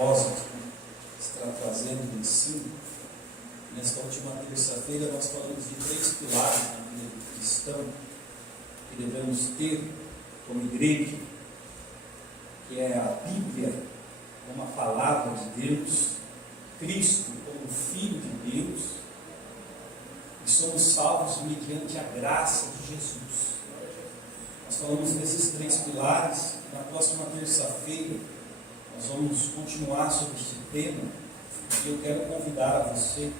propósito está trazendo o ensino. Nesta última terça-feira nós falamos de 3 pilares na vida do cristão que devemos ter como igreja, que é a Bíblia como a palavra de Deus, Cristo como Filho de Deus, e somos salvos mediante a graça de Jesus. Nós falamos desses 3 pilares. Na próxima terça-feira nós vamos continuar sobre este tema, e eu quero convidar a você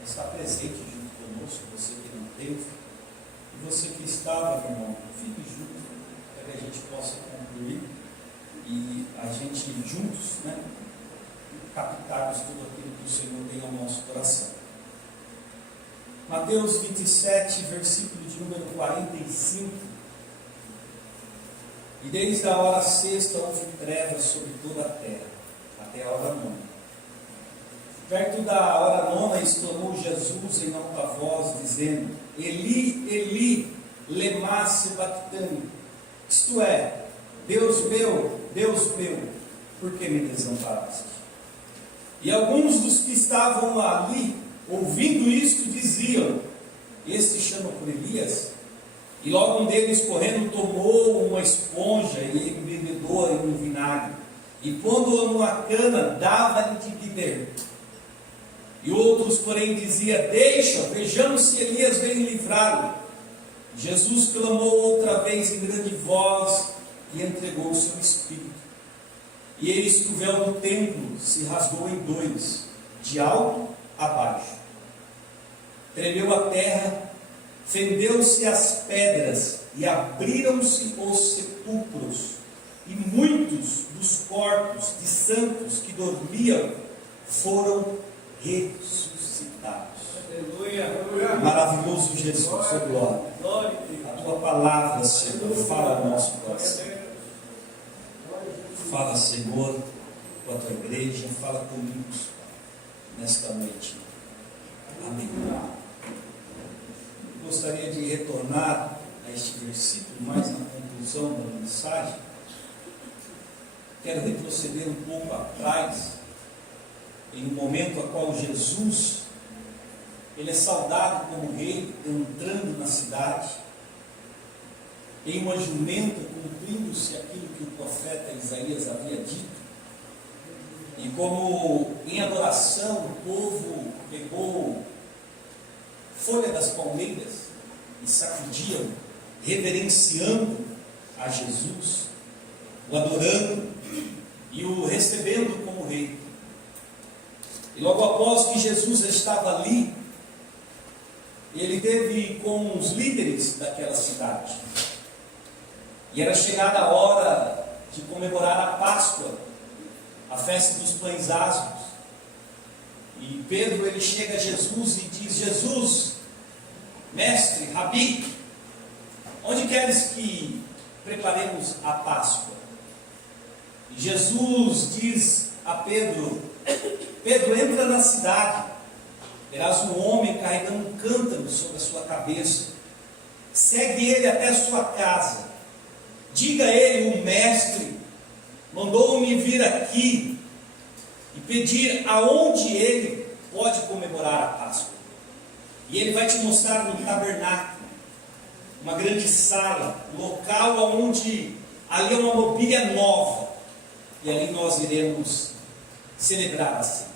a estar presente junto conosco, você que não teve, e você que estava, meu irmão, fique junto, para que a gente possa concluir e a gente juntos, captarmos tudo aquilo que o Senhor tem ao nosso coração. Mateus 27, versículo de número 45. E desde a hora sexta houve trevas sobre toda a terra, até a hora nona. Perto da hora nona exclamou Jesus em alta voz, dizendo: Eli, Eli, lema sabachthani. Isto é, Deus meu, por que me desamparaste? E alguns dos que estavam ali, ouvindo isto, diziam: Este chama por Elias? E logo um deles, correndo, tomou uma esponja e embebedou em um vinagre, e pondo-a numa cana, dava-lhe de beber. E outros, porém, diziam: Deixa, vejamos se Elias vem livrá-lo. Jesus clamou outra vez em grande voz e entregou o seu espírito. E eis que o véu do templo se rasgou em 2, de alto a baixo. Tremeu a terra, fendeu-se as pedras e abriram-se os sepulcros, e muitos dos corpos de santos que dormiam foram ressuscitados. Aleluia. Maravilhoso Jesus, oh glória. A tua palavra, Senhor, fala ao nosso coração. Fala, Senhor, com a tua igreja, fala comigo nesta noite. Amém. Gostaria de retornar a este versículo, mais na conclusão da mensagem. Quero retroceder um pouco atrás, em um momento a qual Jesus, ele é saudado como rei, entrando na cidade, em uma jumenta, cumprindo-se aquilo que o profeta Isaías havia dito. E como em adoração o povo pegou folha das palmeiras e sacudiam, reverenciando a Jesus, o adorando e o recebendo como rei. E logo após que Jesus estava ali, ele teve com os líderes daquela cidade, e era chegada a hora de comemorar a Páscoa, a festa dos pães asmos. E Pedro, ele chega a Jesus e diz: Jesus, mestre, rabi, onde queres que preparemos a Páscoa? E Jesus diz a Pedro: Pedro, entra na cidade, verás um homem carregando um cântaro sobre a sua cabeça, segue ele até a sua casa, diga a ele: o mestre mandou-me vir aqui e pedir aonde ele pode comemorar a Páscoa. E ele vai te mostrar no tabernáculo, uma grande sala, um local onde ali é uma mobília nova, e ali nós iremos celebrar assim.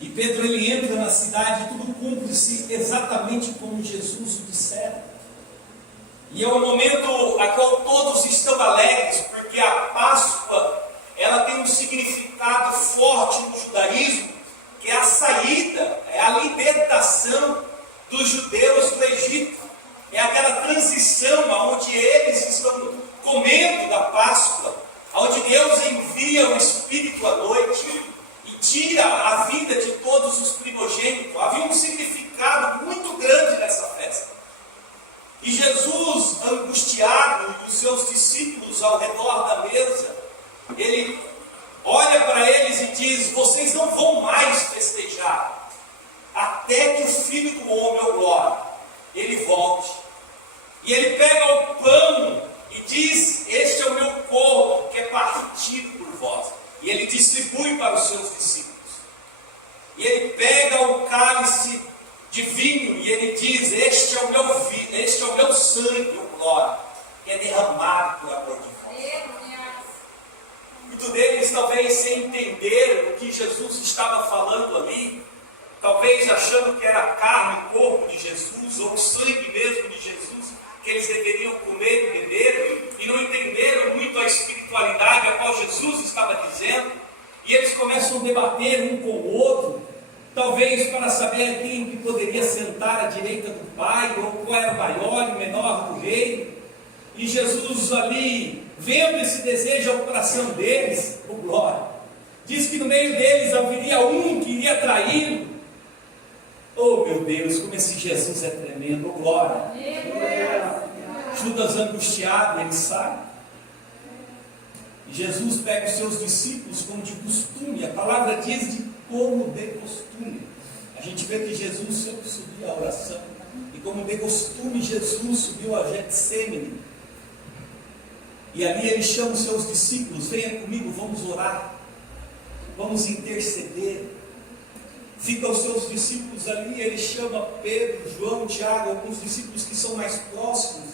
E Pedro, ele entra na cidade e tudo cumpre-se exatamente como Jesus o dissera. E é um momento a qual todos estão alegres, porque a Páscoa, ela tem um significado forte no judaísmo, que é a saída, é a libertação dos judeus do Egito. É aquela transição onde eles estão comendo da Páscoa, onde Deus envia o Espírito à noite e tira a vida de todos os primogênitos. Havia um significado muito grande nessa festa. E Jesus, angustiado, e os seus discípulos ao redor da mesa, ele olha para eles e diz: vocês não vão mais festejar, até que o Filho do Homem, ó glória, ele volte. E ele pega o pão e diz: este é o meu corpo, que é partido por vós. E ele distribui para os seus e ele pega o cálice de vinho e ele diz: este é o meu sangue, o glória, que é derramado por amor de vós. Muitos deles talvez sem entender o que Jesus estava falando ali, talvez achando que era a carne, o corpo de Jesus, ou o sangue mesmo de Jesus, que eles deveriam comer e beber, e não entenderam muito a espiritualidade a qual Jesus estava dizendo, e eles começam a debater um com o outro, talvez para saber quem que poderia sentar à direita do Pai, ou qual era o maior e o menor do reino. E Jesus ali, vendo esse desejo ao coração deles, o glória, diz que no meio deles haveria um que iria traí-lo. Oh meu Deus, como esse Jesus é tremendo, oh glória. Judas angustiado, ele sai. E Jesus pega os seus discípulos como de costume, a palavra diz de como de costume. A gente vê que Jesus sempre subia a oração, e como de costume Jesus subiu a Getsêmani. E ali ele chama os seus discípulos: venha comigo, vamos orar, vamos interceder. Fica os seus discípulos ali, ele chama Pedro, João, Tiago, alguns discípulos que são mais próximos,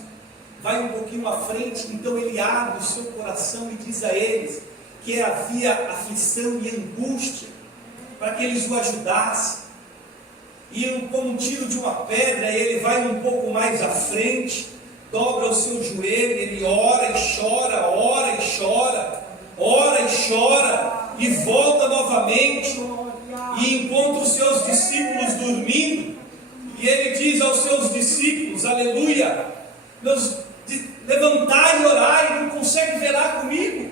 vai um pouquinho à frente, então ele abre o seu coração e diz a eles que havia aflição e angústia, para que eles o ajudassem. E como um tiro de uma pedra, ele vai um pouco mais à frente, dobra o seu joelho, ele ora e chora, ora e chora, ora e chora, e volta novamente, e encontra os seus discípulos dormindo, e ele diz aos seus discípulos, aleluia, levantai e orai, não consegue velar comigo,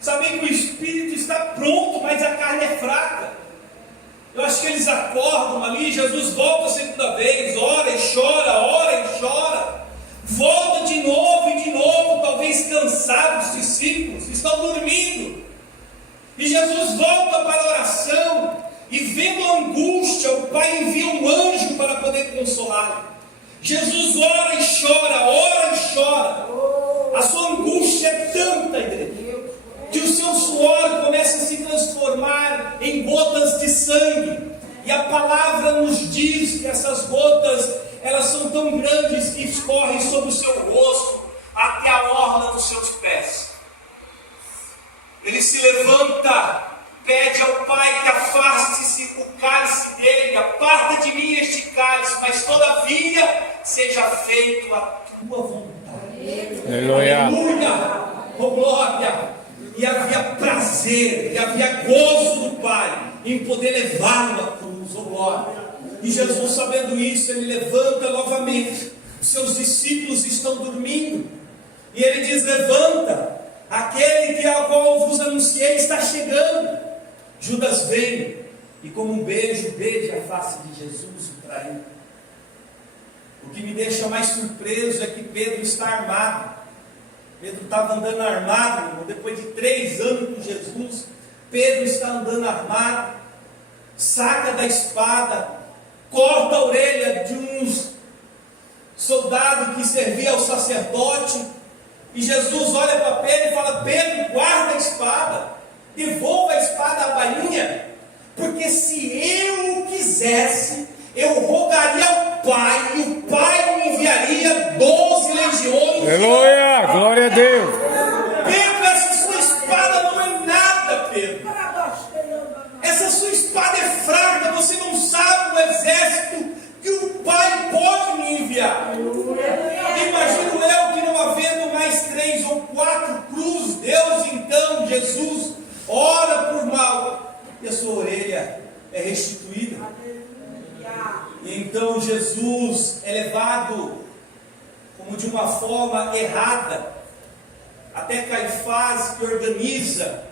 sabem que o espírito está pronto, mas a carne é fraca. Eu acho que eles acordam ali, Jesus volta a segunda vez, ora e chora, volta de novo e de novo, talvez cansados, os discípulos estão dormindo, e Jesus volta para a oração, e vendo a angústia, o Pai envia um anjo para poder consolá-lo. Jesus ora e chora, a sua angústia é tanta, igreja, que o seu suor começa a se transformar em gotas de sangue, e a palavra nos diz que essas gotas, elas são tão grandes que escorrem sobre o seu rosto, até a orla dos seus pés. Ele se levanta, pede ao Pai que afaste-se o cálice dele, aparta de mim este cálice, mas todavia seja feito a tua vontade. Aleluia. Oh glória. E havia prazer, e havia gozo do Pai em poder levá-lo à cruz, oh glória. E Jesus, sabendo isso, ele levanta novamente. Os seus discípulos estão dormindo, e ele diz: levanta, aquele que ao qual vos anunciei está chegando. Judas vem, e como um beijo, beija a face de Jesus, o traiu. O que me deixa mais surpreso é que Pedro está armado. Pedro estava andando armado, irmão. Depois de 3 anos com Jesus, Pedro está andando armado, saca da espada, corta a orelha de uns soldados que servia ao sacerdote, e Jesus olha para Pedro e fala: Pedro, guarda a espada, devolva a espada à bainha, porque se eu o quisesse, eu rogaria ao Pai, e o Pai me enviaria 12 legiões. Aleluia, glória a Deus. Pedro, essa sua espada não é nada, Pedro. Essa sua espada é fraca, você não sabe o exército que o Pai pode me enviar. Imagino eu que não havendo mais 3 ou 4 cruzes, Deus então, Jesus, ora por mal, e a sua orelha é restituída. E então Jesus é levado como de uma forma errada, até Caifás, que organiza,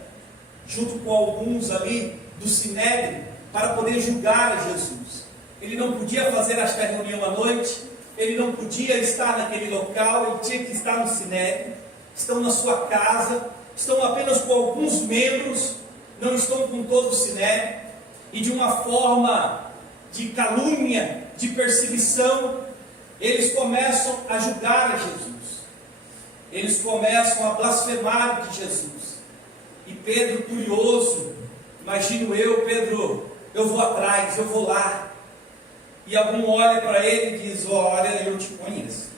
junto com alguns ali do Sinédrio, para poder julgar a Jesus. Ele não podia fazer esta reunião à noite, ele não podia estar naquele local, ele tinha que estar no Sinédrio. Estão na sua casa, estão apenas com alguns membros, não estão com todo o Sinédrio, e de uma forma de calúnia, de perseguição, eles começam a julgar a Jesus, eles começam a blasfemar de Jesus. E Pedro, curioso, imagino eu, Pedro eu vou atrás, eu vou lá. E algum olha para ele e diz: olha, eu te conheço.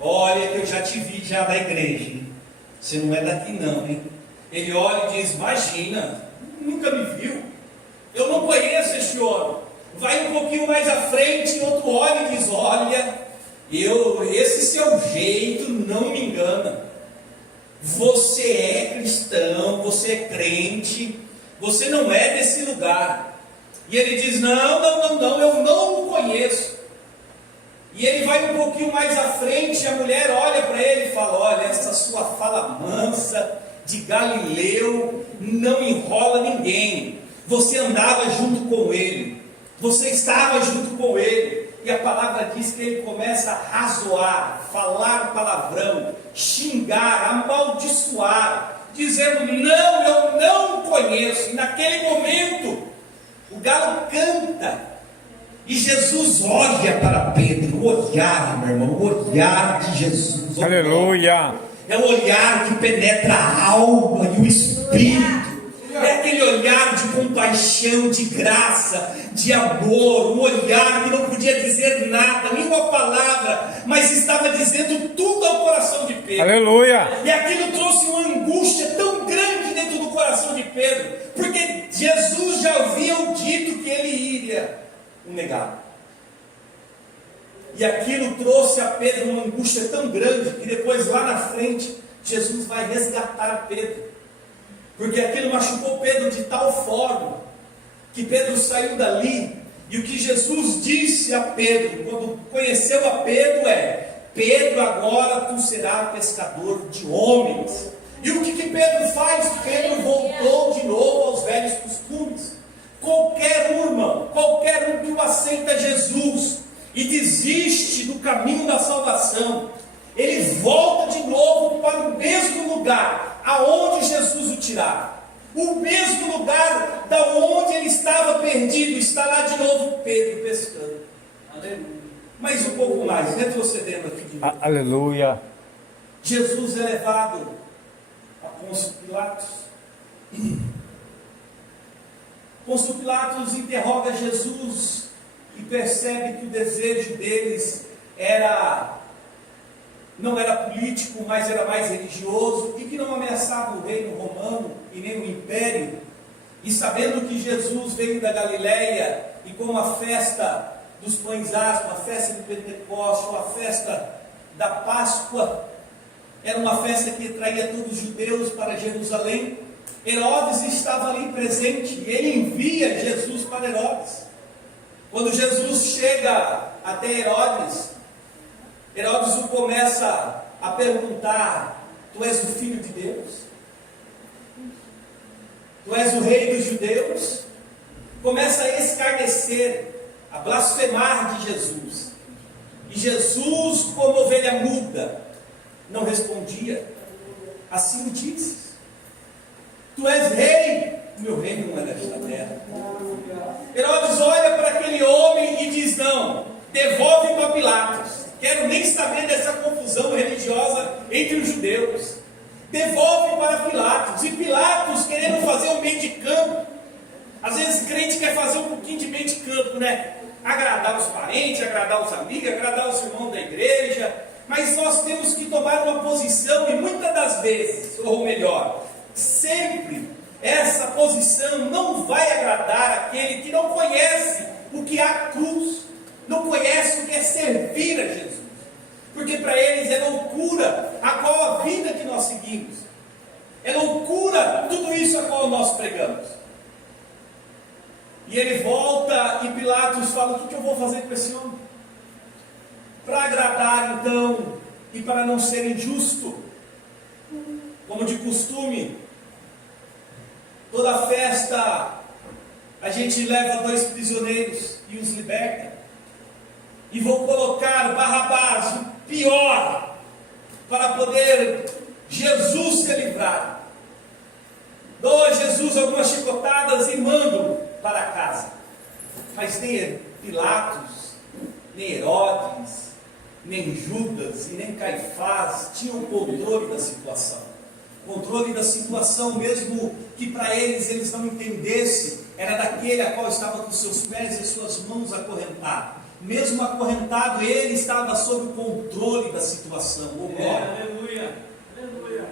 Olha que eu já te vi já da igreja, hein? Você não é daqui não, hein? Ele olha e diz: imagina, nunca me viu. Eu não conheço este homem. Vai um pouquinho mais à frente, outro olha e diz: olha, esse seu jeito não me engana. Você é cristão, você é crente, você não é desse lugar. E ele diz: não, eu não o conheço. E ele vai um pouquinho mais à frente, a mulher olha para ele e fala: olha, essa sua fala mansa de Galileu não enrola ninguém. Você andava junto com ele, você estava junto com ele. E a palavra diz que ele começa a razoar, falar palavrão, xingar, amaldiçoar, dizendo: não, eu não o conheço. E naquele momento o galo canta. E Jesus olha para Pedro, o olhar, meu irmão, o olhar de Jesus. Aleluia. É o olhar que penetra a alma e o espírito. É aquele olhar de compaixão, de graça, de amor. Um olhar que não podia dizer nada, nenhuma palavra, mas estava dizendo tudo ao coração de Pedro. Aleluia. E aquilo trouxe uma angústia tão grande dentro do coração de Pedro, porque Jesus já havia dito que ele iria o negar. E aquilo trouxe a Pedro uma angústia tão grande, que depois lá na frente, Jesus vai resgatar Pedro. Porque aquilo machucou Pedro de tal forma, que Pedro saiu dali, e o que Jesus disse a Pedro, quando conheceu a Pedro, é: Pedro, agora tu serás pescador de homens. E o que Pedro faz? Pedro voltou de novo aos velhos costumes. Qualquer um, irmão, qualquer um que o aceita Jesus e desiste do caminho da salvação, ele volta de novo para o mesmo lugar aonde Jesus o tirar. O mesmo lugar da onde ele estava perdido. Está lá de novo Pedro pescando. Aleluia. Mas um pouco mais, retrocedendo aqui de novo. Aleluia. Jesus é levado a Pôncio Pilatos. Pôncio Pilatos interroga Jesus e percebe que o desejo deles não era político, mas era mais religioso, e que não ameaçava o reino romano e nem o império. E sabendo que Jesus veio da Galileia, e como a festa dos pães asmos, a festa de Pentecostes, ou a festa da Páscoa, era uma festa que atraía todos os judeus para Jerusalém, Herodes estava ali presente, e ele envia Jesus para Herodes. Quando Jesus chega até Herodes o começa a perguntar: tu és o Filho de Deus? Tu és o Rei dos Judeus? Começa a escarnecer, a blasfemar de Jesus. E Jesus, como ovelha muda, não respondia. Assim o disse: tu és rei. Meu reino não é desta terra. Herodes olha para aquele homem e diz: não, devolve para Pilatos. Quero nem saber dessa confusão religiosa entre os judeus. Devolve para Pilatos. E Pilatos, querendo fazer um meio de campo. Às vezes crente quer fazer um pouquinho de meio de campo, né? Agradar os parentes, agradar os amigos, agradar os irmãos da igreja. Mas nós temos que tomar uma posição, e muitas das vezes, ou melhor, sempre, essa posição não vai agradar aquele que não conhece o que é a cruz, não conhece o que é servir a Jesus, porque para eles é loucura a qual a vida que nós seguimos, é loucura tudo isso a qual nós pregamos. E ele volta e Pilatos fala: o que eu vou fazer com esse homem? Para agradar então, e para não ser injusto, como de costume, toda festa a gente leva 2 prisioneiros e os liberta, e vou colocar Barrabás, o pior, para poder Jesus ser livrado. Dou a Jesus algumas chicotadas e mando para casa. Mas nem Pilatos, nem Herodes, nem Judas e nem Caifás tinham controle da situação. controle da situação, mesmo que para eles não entendessem, era daquele a qual estava com seus pés e suas mãos acorrentados. Mesmo acorrentado, ele estava sob o controle da situação. Oh, glória. Aleluia, aleluia.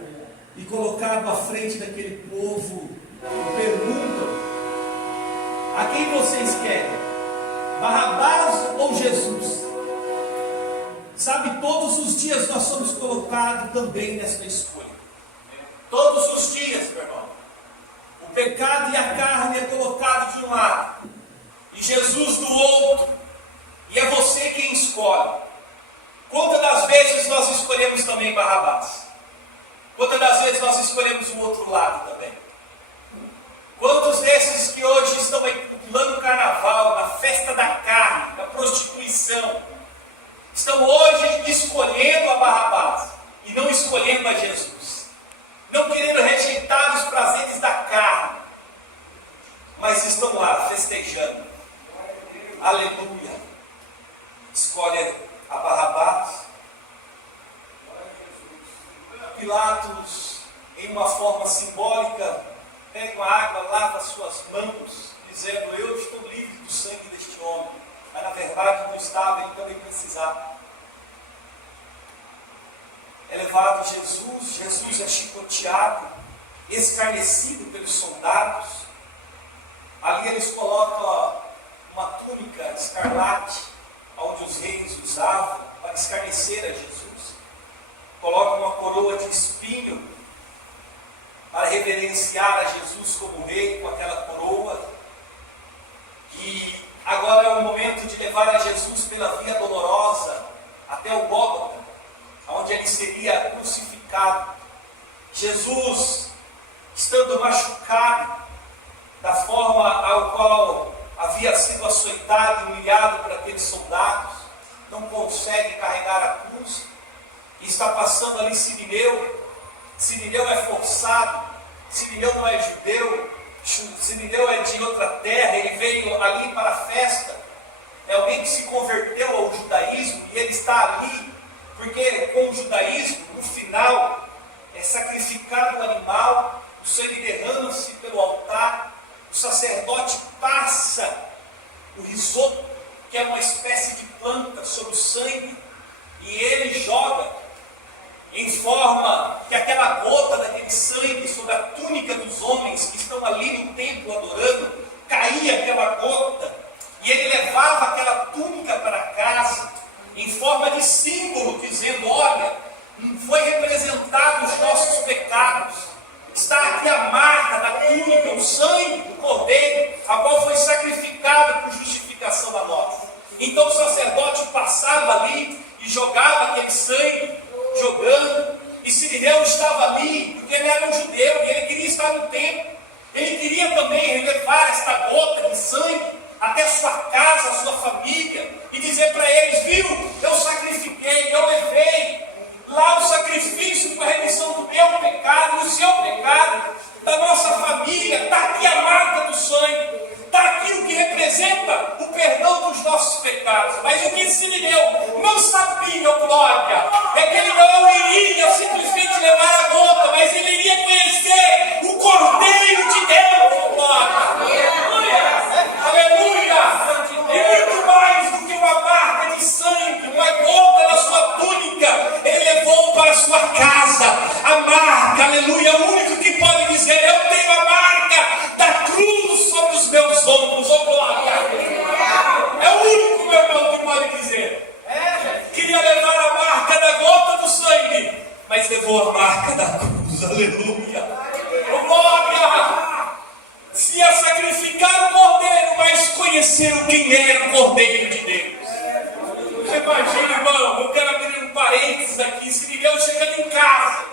E colocado à frente daquele povo, perguntam: a quem vocês querem? Barrabás ou Jesus? Sabe, todos os dias nós somos colocados também nesta escolha. Todos os dias, meu irmão. O pecado e a carne é colocado de um lado e Jesus do outro. E é você quem escolhe. Quantas das vezes nós escolhemos também Barrabás? Quantas das vezes nós escolhemos o outro lado também? Quantos desses que hoje estão aí pulando o carnaval, na festa da carne, da prostituição, estão hoje escolhendo a Barrabás e não escolhendo a Jesus? Não querendo rejeitar os prazeres da carne, mas estão lá festejando. Aleluia. Escolhe a Barrabás. Pilatos, em uma forma simbólica, pega uma água, lava suas mãos, dizendo: eu estou livre do sangue deste homem. Mas na verdade não estava, ele também precisava. É levado Jesus é chicoteado, escarnecido pelos soldados. Ali eles colocam uma túnica escarlate, onde os reis usavam para escarnecer a Jesus. Colocam uma coroa de espinho para reverenciar a Jesus como rei com aquela coroa. E agora é o momento de levar a Jesus pela via dolorosa até o Gólgota, onde ele seria crucificado. Jesus, estando machucado da forma ao qual havia sido açoitado e humilhado por aqueles soldados, não consegue carregar a cruz, e está passando ali Sirineu. Sirineu é forçado, Sirineu não é judeu, Sirineu é de outra terra, ele veio ali para a festa, é alguém que se converteu ao judaísmo, e ele está ali, porque com o judaísmo, no final, é sacrificado o animal, o sangue derrama-se pelo altar, o sacerdote passa o risoto, que é uma espécie de planta, sobre o sangue, e ele joga, em forma que aquela gota daquele sangue sobre a túnica dos homens que estão ali no templo adorando, caía aquela gota, e ele levava aquela túnica para casa, em forma de símbolo, dizendo: olha, foi representado os nossos pecados, está aqui a marca da túnica, o sangue do cordeiro, a qual foi sacrificado por justificação da nossa. Então o sacerdote passava ali e jogava aquele sangue, jogando, e Sirineu estava ali, porque ele era um judeu, e ele queria estar no templo, ele queria também levar esta gota de sangue até a sua casa, a sua família, e dizer para eles: viu, eu sacrifiquei, eu levei lá o sacrifício para a remissão do meu pecado, do seu pecado, da nossa família, está aqui a marca do sangue, está aqui o que representa o perdão dos nossos pecados. Mas o que Sirineu não sabia, glória, é que ele não iria simplesmente levar a gota, mas ele iria conhecer o Cordeiro de Deus, glória. Aleluia! E muito mais do que uma marca de sangue, uma gota na sua túnica, ele levou para a sua casa a marca, aleluia, o único que pode dizer: eu tenho a marca da cruz sobre os meus ombros, oh glória. É o único, meu irmão, que pode dizer. Queria levar a marca da gota do sangue, mas levou a marca da cruz, aleluia. Oh glória! Se ia sacrificar o cordeiro, mas conheceram quem era o Cordeiro de Deus. Você imagina, irmão, eu quero abrir um parênteses aqui. Sirineu chegando em casa,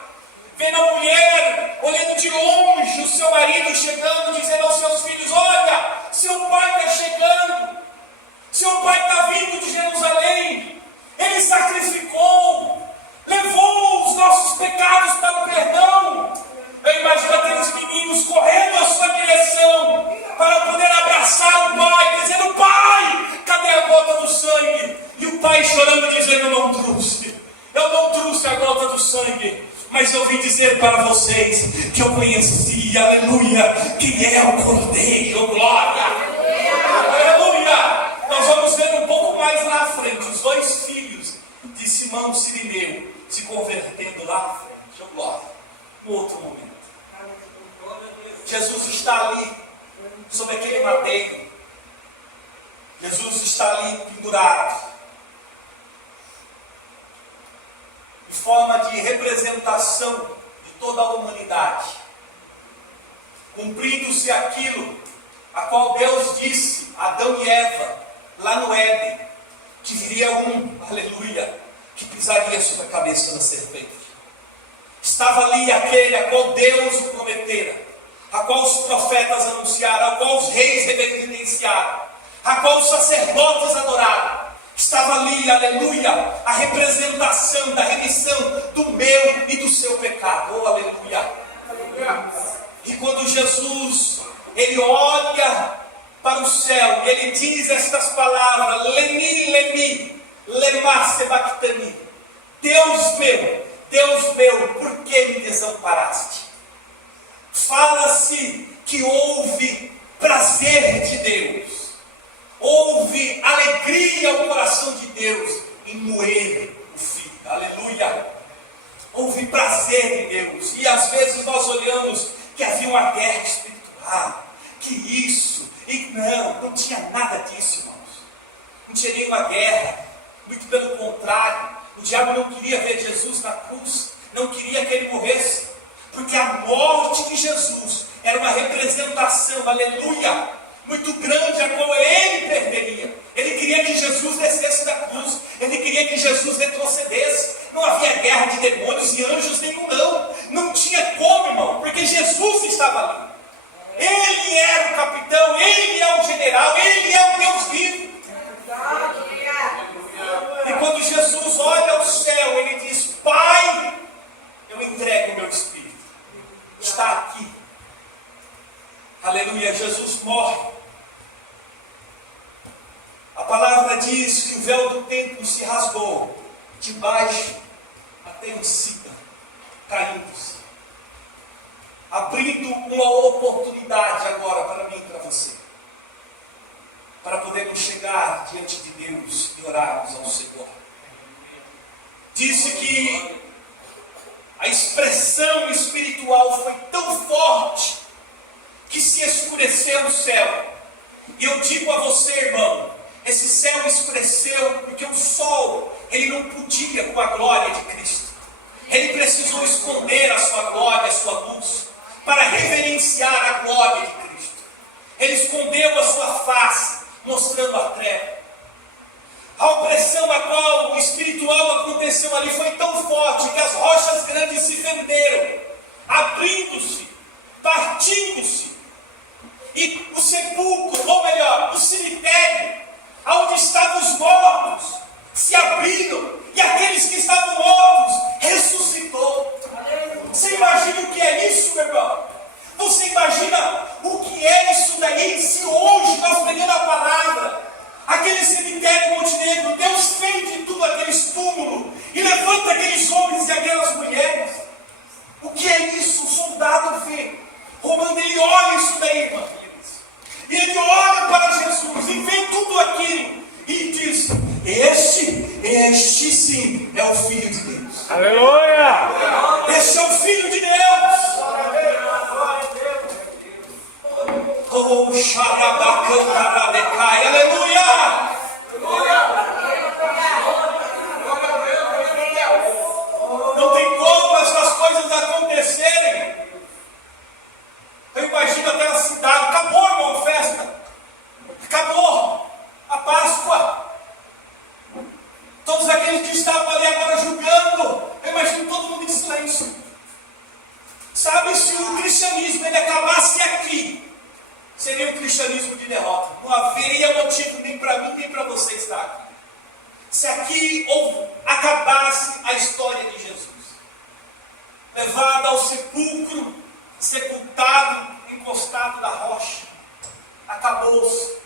vendo a mulher olhando de longe o seu marido chegando, dizendo aos seus filhos: olha, seu pai está chegando, seu pai está vindo de Jerusalém, ele sacrificou, levou os nossos pecados para o perdão. Eu imagino aqueles meninos correndo à sua direção para poder abraçar o pai, dizendo: pai, cadê a gota do sangue? E o pai chorando, dizendo: eu não trouxe a gota do sangue, mas eu vim dizer para vocês conheci, aleluia, quem é o Cordeiro, glória, aleluia. Nós vamos ver um pouco mais lá à frente, os dois filhos de Simão Cirineu se convertendo lá à frente, glória, no outro momento. Jesus está ali, sobre aquele madeiro, Jesus está ali pendurado, em forma de representação de toda a humanidade, cumprindo-se aquilo a qual Deus disse a Adão e Eva, lá no Éden, que viria aleluia, que pisaria sobre a cabeça da serpente. Estava ali aquele a qual Deus o prometera, a qual os profetas anunciaram, a qual os reis reverenciaram, a qual os sacerdotes adoraram. Estava ali, aleluia, a representação da remissão do meu e do seu pecado, oh aleluia. E quando Jesus, ele olha para o céu, e ele diz estas palavras, Lemi, Lemi, lema sabachthani, Deus meu, por que me desamparaste? Fala-se que houve prazer de Deus, houve alegria ao coração de Deus em moer o filho, aleluia. Houve prazer em Deus, e às vezes nós olhamos que havia uma guerra espiritual, que isso, e não tinha nada disso, irmãos. Não tinha nenhuma guerra, muito pelo contrário, o diabo não queria ver Jesus na cruz, não queria que ele morresse, porque a morte de Jesus era uma representação, aleluia, muito grande, a qual ele perderia. Ele queria que Jesus descesse da cruz, ele queria que Jesus retrocedesse. Não havia guerra de demônios e anjos nenhum, não tinha como, irmão, porque Jesus estava ali. Ele era o capitão, ele é o general, ele é o Deus vivo. E quando Jesus olha ao céu, ele diz: Pai, eu entrego o meu espírito, está aqui, aleluia. Jesus morre. A palavra diz que o véu do templo se rasgou de baixo até em cima, caindo-se, abrindo uma oportunidade agora para mim e para você, para podermos chegar diante de Deus e orarmos ao Senhor. Disse que a expressão espiritual foi tão forte que se escureceu o céu. E eu digo a você, irmão, esse céu escureceu porque o sol, ele não podia com a glória de Cristo. Ele precisou esconder a sua glória, a sua luz, para reverenciar a glória de Cristo. Ele escondeu a sua face, mostrando a treva. A opressão a qual o espiritual aconteceu ali foi tão forte que as rochas grandes se fenderam, abrindo-se, partindo-se. E o sepulcro, ou melhor, o cemitério, onde estavam os mortos, se abriram, e aqueles que estavam mortos ressuscitou. Você imagina o que é isso, meu irmão? Você imagina o que é isso daí? Se hoje nós pegando a palavra, aquele cemitério Montenegro, Deus fez de tudo aqueles túmulos e levanta aqueles homens e aquelas mulheres. O que é isso? O soldado vê. Romano, ele olha isso daí, irmão. E ele olha para Jesus e vê tudo aquilo e diz: Este sim é o Filho de Deus. Aleluia! Este é o Filho de Deus. Oh, xarabacantaralecai, aleluia! Não tem como essas coisas acontecerem. Eu imagino aquela cidade, acabou, irmão, a festa, acabou a Páscoa, todos aqueles que estavam ali agora julgando, eu imagino todo mundo em silêncio. Sabe, se o cristianismo ele acabasse aqui, seria um cristianismo de derrota, não haveria motivo nem para mim nem para você estar aqui. Se aqui acabasse a história de Jesus, levado ao sepulcro, sepultado, encostado na rocha, acabou-se.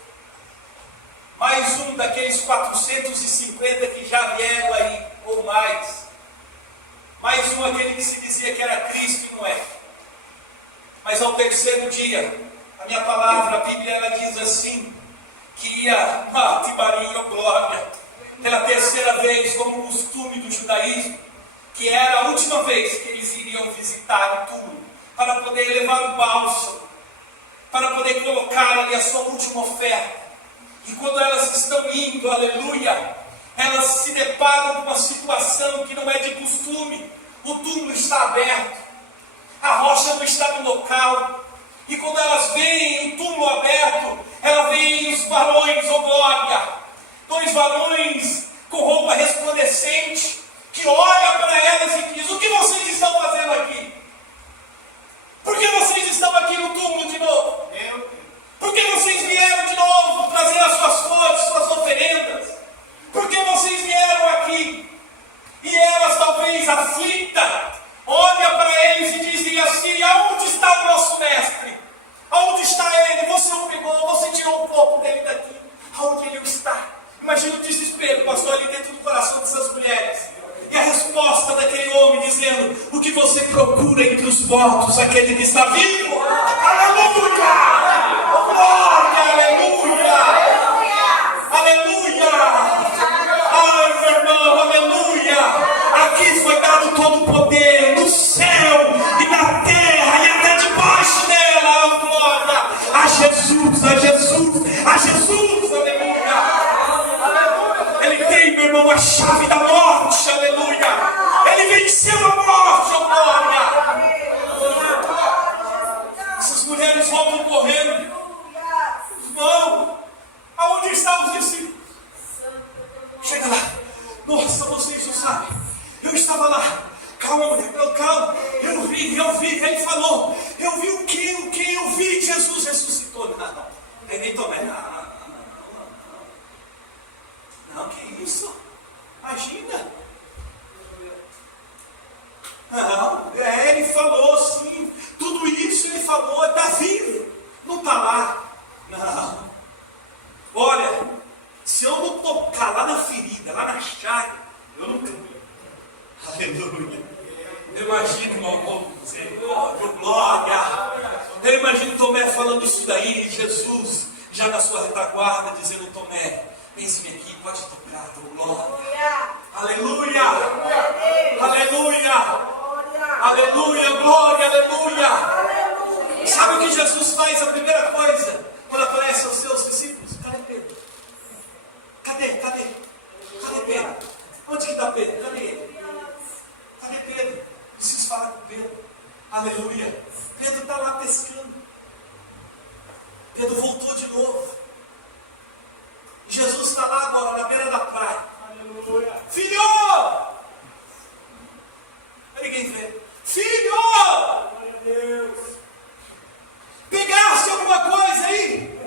Mais um daqueles 450 que já vieram aí, ou mais um aquele que se dizia que era Cristo e não é. Mas ao terceiro dia, a minha palavra, a Bíblia, ela diz assim, que ia, Tibarinho, glória, pela terceira vez, como costume do judaísmo, que era a última vez que eles iriam visitar o túmulo, para poder levar o bálsamo, para poder colocar ali a sua última oferta. E quando elas estão indo, aleluia, elas se deparam com uma situação que não é de costume. O túmulo está aberto, a rocha não está no local. E quando elas veem o túmulo aberto, elas veem os varões, oh glória, dois varões com roupa resplandecente, que olham para elas e diz: o que vocês estão fazendo aqui? Por que vocês estão aqui no túmulo de novo? Por que vocês vieram de novo trazer as suas flores, suas oferendas? Por que vocês vieram aqui? E elas, talvez aflita, olha para eles e dizem assim: aonde está o nosso mestre? Aonde está ele? Você o pegou, você tirou um pouco dele daqui. Aonde ele está? Imagina o desespero, pastor, ali dentro do coração dessas mulheres. E a resposta daquele homem dizendo: o que você procura entre os mortos, aquele que está vivo? Aleluia! Glória, aleluia! Aleluia! Ai, meu irmão, aleluia! Aqui foi dado todo o poder no céu e na terra e até debaixo dela, oh, glória! A Jesus, a Jesus, a Jesus, aleluia! Ele tem, meu irmão, a chave da morte, aleluia! Ele venceu a morte, oh, glória! Essas mulheres voltam correndo. Irmão, aonde estão os discípulos? Chega lá. Nossa, vocês não sabem. Eu estava lá. Calma, mulher, calma. Eu vi. Ele falou. Eu vi o que? Eu vi Jesus ressuscitou. Não. Nem Tomé. Não, que isso? Imagina. Não, ele falou sim. Tudo isso ele falou. Está vivo. Não está lá. Não. Olha, se eu não tocar lá na ferida, lá na chaga, eu não creio. Aleluia. Eu imagino, irmão, como dizer, glória. Eu imagino Tomé falando isso daí, Jesus, já na sua retaguarda, dizendo: Tomé, pense-me aqui, pode tocar, glória. Aleluia. Aleluia. Aleluia, glória, aleluia. Sabe o que Jesus faz? A primeira coisa, quando aparece aos seus discípulos: cadê Pedro? Cadê Pedro? Onde que está Pedro? Cadê ele? Cadê Pedro? Preciso falar com Pedro. Aleluia. Pedro está lá pescando. Pedro voltou de novo. E Jesus está lá agora na beira da praia. Aleluia. Filho! Ninguém vê. Filho! Glória a Deus. Pegaste alguma coisa aí?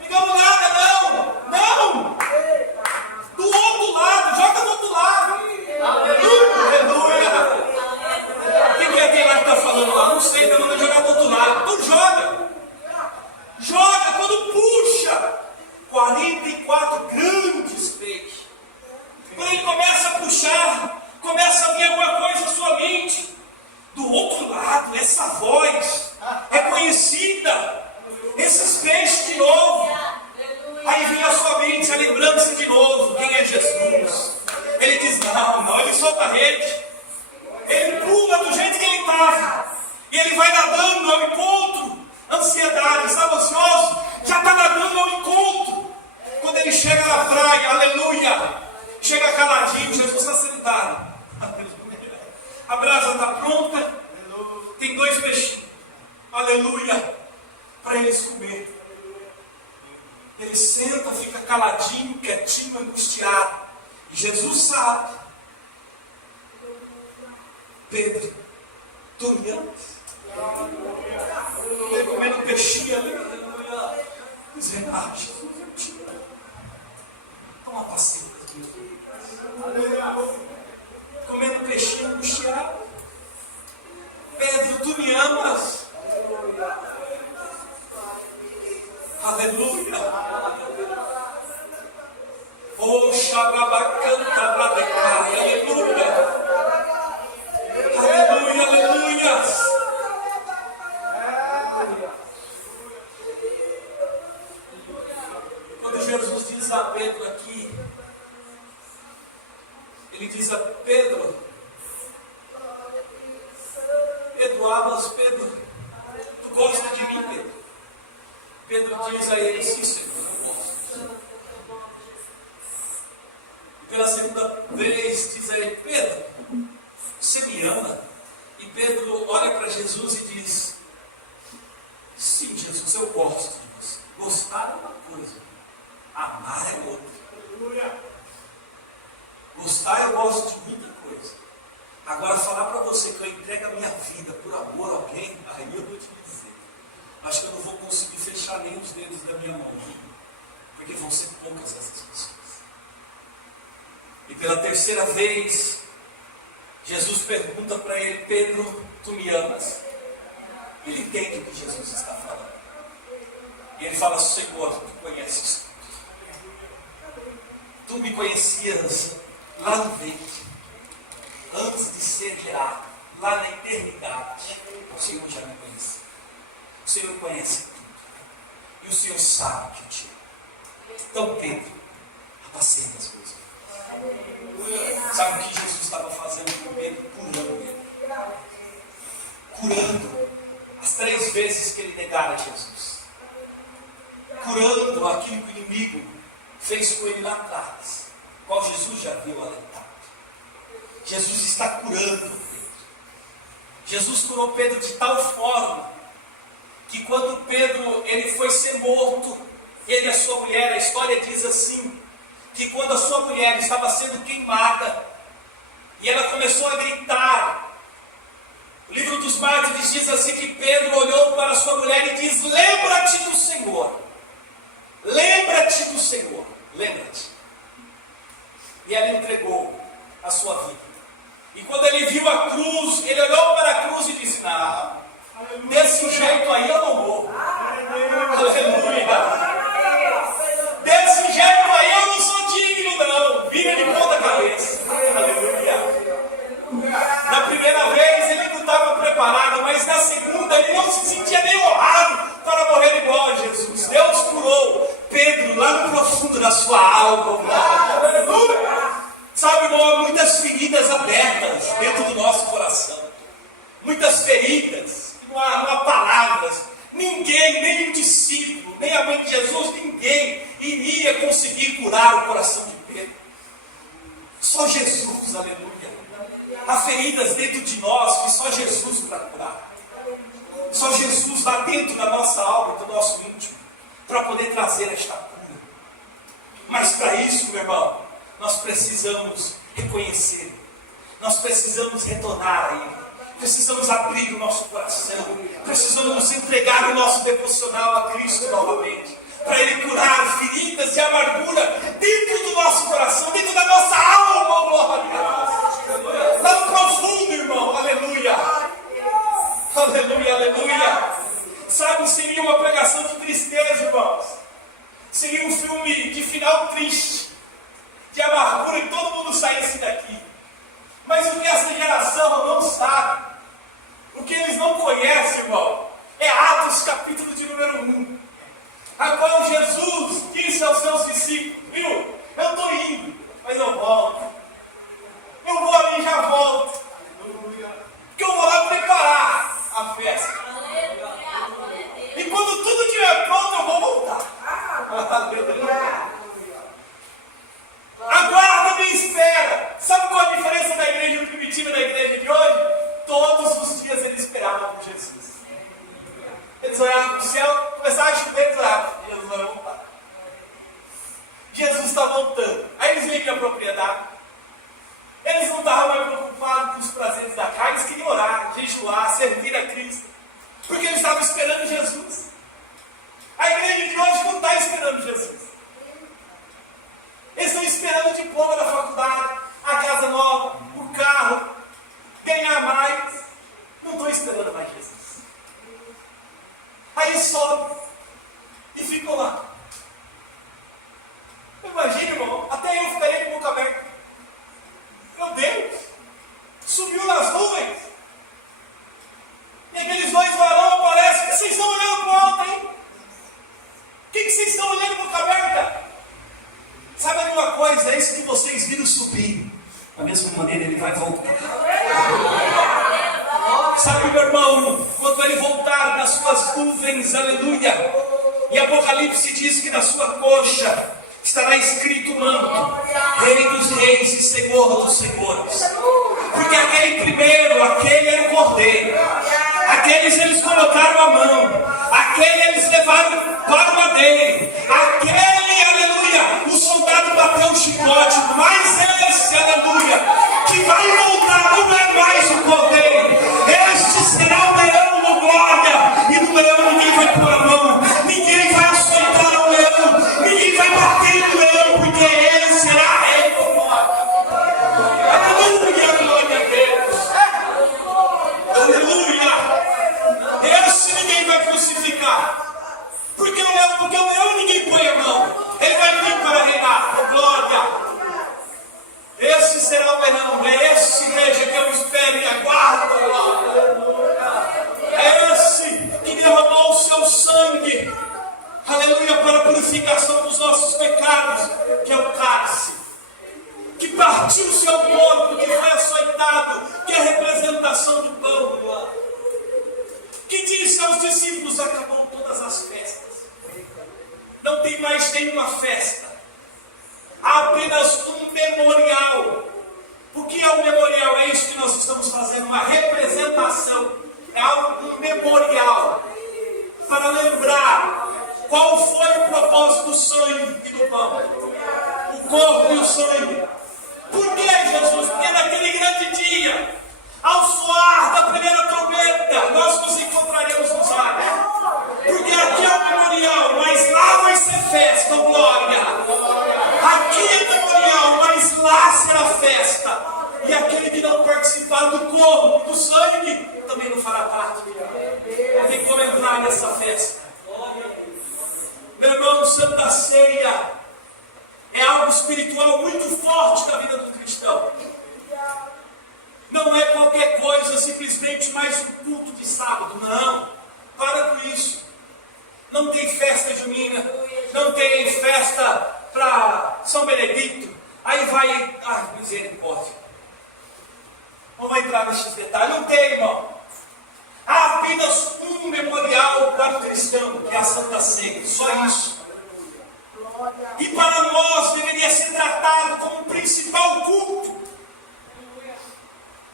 Pegamos nada, não! Do outro lado, joga do outro lado. Aleluia! Quem é aquele lá que está falando lá? Não sei, não vai jogar do outro lado. Então joga! Joga quando puxa! 44 grandes peixes. Quando ele começa a puxar, começa a vir alguma coisa na sua mente. Do outro lado, essa voz é conhecida. Esses peixes de novo. Aí vem a sua mente a lembrança de novo. Quem é Jesus? Ele diz: não, ele solta a rede. Ele pula do jeito que ele estava. E ele vai nadando ao encontro. Ansiedade, estava ansioso? Já está nadando ao encontro. Quando ele chega na praia, aleluia, chega caladinho, Jesus está sentado. A brasa está pronta. Tem 2 peixinhos. Aleluia. Para eles comer. Ele senta, fica caladinho, quietinho, angustiado. E Jesus sabe. Pedro, tu me amas? Ele comendo peixinho ali. Dizendo: Jesus, eu te amo. Toma paciência. Comendo peixinho angustiado. Pedro, tu me amas? Aleluia. Oh, xalabacanta, rabecai. Aleluia. Aleluia, aleluia. Pedro diz a ele: sim, Senhor, eu gosto. E pela segunda vez diz a ele: Pedro, você me ama? E Pedro olha para Jesus e diz: sim, Jesus, eu gosto de você. Gostar é uma coisa, amar é outra. Gostar eu gosto de muita coisa. Agora, falar para você que eu entrego a minha vida por amor a alguém, aí eu vou te dizer, acho que eu não vou conseguir fechar nem os dedos da minha mão, porque vão ser poucas essas pessoas. E pela terceira vez, Jesus pergunta para ele: Pedro, tu me amas? Ele entende o que Jesus está falando. E ele fala: Senhor, tu conheces tudo. Tu me conhecias lá no ventre, antes de ser gerado, lá na eternidade. O Senhor já me conhecia. O Senhor conhece tudo. E o Senhor sabe que eu te amo. Então, Pedro, apacenta as coisas. Sabe o que Jesus estava fazendo com Pedro? Curando ele. Curando as 3 vezes que ele negara Jesus. Curando aquilo que o inimigo fez com ele lá atrás, qual Jesus já viu alentado. Jesus está curando Pedro. Jesus curou Pedro de tal forma que quando Pedro ele foi ser morto, ele e a sua mulher, a história diz assim, que quando a sua mulher estava sendo queimada, e ela começou a gritar, o livro dos Mártires diz assim, que Pedro olhou para a sua mulher e diz: lembra-te do Senhor, lembra-te do Senhor, lembra-te. E ela entregou a sua vida. E quando ele viu a cruz, ele olhou para a cruz e disse: não, desse jeito aí eu não morro. Aleluia. Desse jeito aí eu não sou digno, não. Vira de ponta cabeça. Aleluia. Na primeira vez ele não estava preparado, mas na segunda ele não se sentia nem honrado para morrer igual a Jesus. Deus curou Pedro lá no profundo da sua alma. Aleluia. Sabe, irmão, há muitas feridas abertas dentro do nosso coração. Muitas feridas, não há palavras. Ninguém, nem o discípulo, nem a mãe de Jesus, ninguém iria conseguir curar o coração de Pedro. Só Jesus, aleluia. Há feridas dentro de nós que só Jesus para curar. Só Jesus lá dentro da nossa alma, do nosso íntimo, para poder trazer esta cura. Mas para isso, meu irmão, nós precisamos reconhecer, nós precisamos retornar a Ele. Precisamos abrir o nosso coração. Precisamos nos entregar o nosso devocional a Cristo novamente. Para Ele curar feridas de amargura dentro do nosso coração, dentro da nossa alma, glória a Deus. Lá no profundo, irmão, aleluia. Aleluia, aleluia. Sabe, seria uma pregação de tristeza, irmãos. Seria um filme de final triste, de amargura, e todo mundo saísse daqui. Mas o que essa geração não sabe, o que eles não conhecem, irmão, é Atos capítulo de número 1, a qual Jesus disse aos seus discípulos: viu, eu estou indo, mas eu volto. Eu vou ali e já volto. Porque eu vou lá preparar a festa. E quando tudo estiver pronto, eu vou voltar. Aguarda, me espera. Sabe qual a diferença da igreja primitiva e da igreja de hoje? Todos os dias eles esperavam por Jesus. Eles olhavam para o céu, começavam a chover, eles olhavam: Jesus vai voltar. Jesus está voltando. Aí eles vinham a propriedade. Eles não estavam mais preocupados com os prazeres da carne, eles queriam orar, jejuar, servir a Cristo, porque eles estavam esperando Jesus. A igreja de hoje não está esperando Jesus. Eles estão esperando o diploma da faculdade, a casa nova, o carro, ganhar mais. Não estão esperando mais Jesus. Aí sobe e ficam lá. Imagina, irmão, até eu ficaria com a boca aberta. Meu Deus, subiu nas nuvens. E aqueles 2 varões aparecem. O que vocês estão olhando para o alto, hein? O que vocês estão olhando com a boca aberta? Sabe alguma coisa? É isso que vocês viram subir. Da mesma maneira ele vai voltar. Sabe, meu irmão, quando ele voltar nas suas nuvens, aleluia, E Apocalipse diz que na sua coxa estará escrito o manto: Rei dos Reis e Senhor dos Senhores. Porque aquele primeiro, aquele era o Cordeiro. Aqueles eles colocaram a mão. Aquele eles levaram para o madeiro. Aquele, aleluia, o soldado bateu o chicote. Mas esse, aleluia, que vai voltar não é mais o Cordeiro. Este será o leão no glória. E no leão ninguém vai pôr a mão. Ninguém vai açoitar o leão. Ninguém vai bater no leão. Porque ele será rei. Aleluia, glória a Deus. Aleluia. Esse ninguém vai crucificar. Porque o leão ninguém põe a mão. Ele vai vir para reinar. Oh, glória. Esse será o leão. É esse, igreja, que eu espero e aguardo. É esse que derramou o seu sangue. Aleluia, para a purificação dos nossos pecados. Que é o cálice. Que partiu o seu corpo, que foi açoitado. Que é a representação do pão. Que disse aos discípulos: acabou todas as festas. Não tem mais nenhuma festa. Há apenas um memorial. O que é um memorial? É isso que nós estamos fazendo, uma representação. É um memorial para lembrar qual foi o propósito do sangue e do pão, o corpo e o sangue. Por que, Jesus? Porque naquele grande dia, ao soar da primeira trombeta, nós nos encontraremos nos ares. Porque aqui é o memorial, mas lá vai ser festa, oh glória. Aqui é memorial, mas lá será festa. E aquele que não participar do corpo e do sangue também não fará parte. Não tem como entrar nessa festa. Meu irmão, Santa Ceia é algo espiritual muito forte na vida do cristão. Não é qualquer coisa, simplesmente mais um culto de sábado. Não, para com isso. Não tem festa junina, não tem festa para São Benedito. Aí vai, misericórdia. Vamos entrar nesses detalhes. Não tem, irmão. Há apenas um memorial para o cristão, que é a Santa Ceia. Só isso. E para nós deveria ser tratado como o principal culto.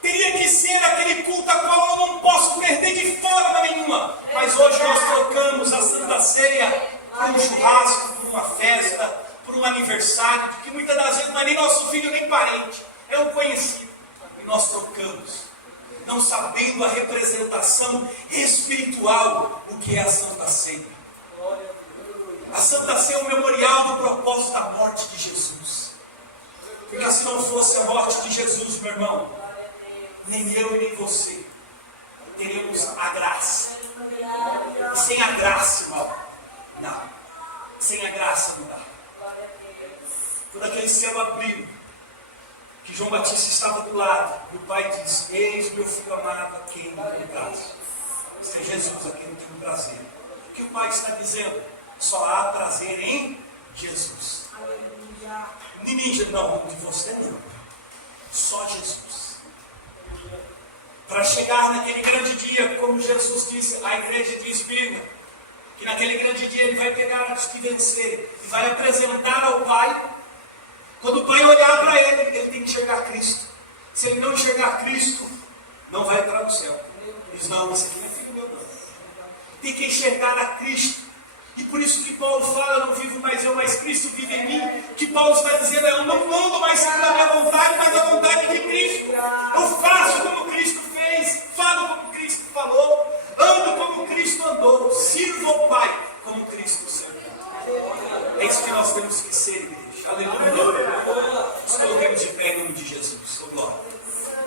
Teria que ser aquele culto a qual eu não posso perder de forma nenhuma. Mas hoje nós trocamos a Santa Ceia por um churrasco, por uma festa, por um aniversário, que muitas das vezes não é nem nosso filho nem parente, é um conhecido. E nós trocamos, não sabendo a representação espiritual, o que é a Santa Ceia. A Santa Ceia é um memorial do propósito da morte de Jesus. Porque se não fosse a morte de Jesus, meu irmão, nem eu e nem você teremos a graça. Sem a graça, irmão, não. Sem a graça não dá. Quando aquele céu abriu, que João Batista estava do lado, e o pai disse: eis meu filho amado, a quem eu tenho prazer. Esse é Jesus, a quem eu tenho prazer. O que o pai está dizendo? Só há prazer em Jesus. Ninja, não, de você não. Só Jesus. Para chegar naquele grande dia, como Jesus disse, a igreja diz Bíblia, que naquele grande dia ele vai pegar os que vencerem e vai apresentar ao Pai. Quando o Pai olhar para ele, ele tem que enxergar Cristo. Se ele não enxergar Cristo, não vai entrar no céu. Ele diz: não, você é filho meu, não. Tem que enxergar a Cristo. E por isso que Paulo fala: não vivo mais eu, mas Cristo vive em mim. Que Paulo está dizendo: eu não ando mais segundo a minha vontade, mas a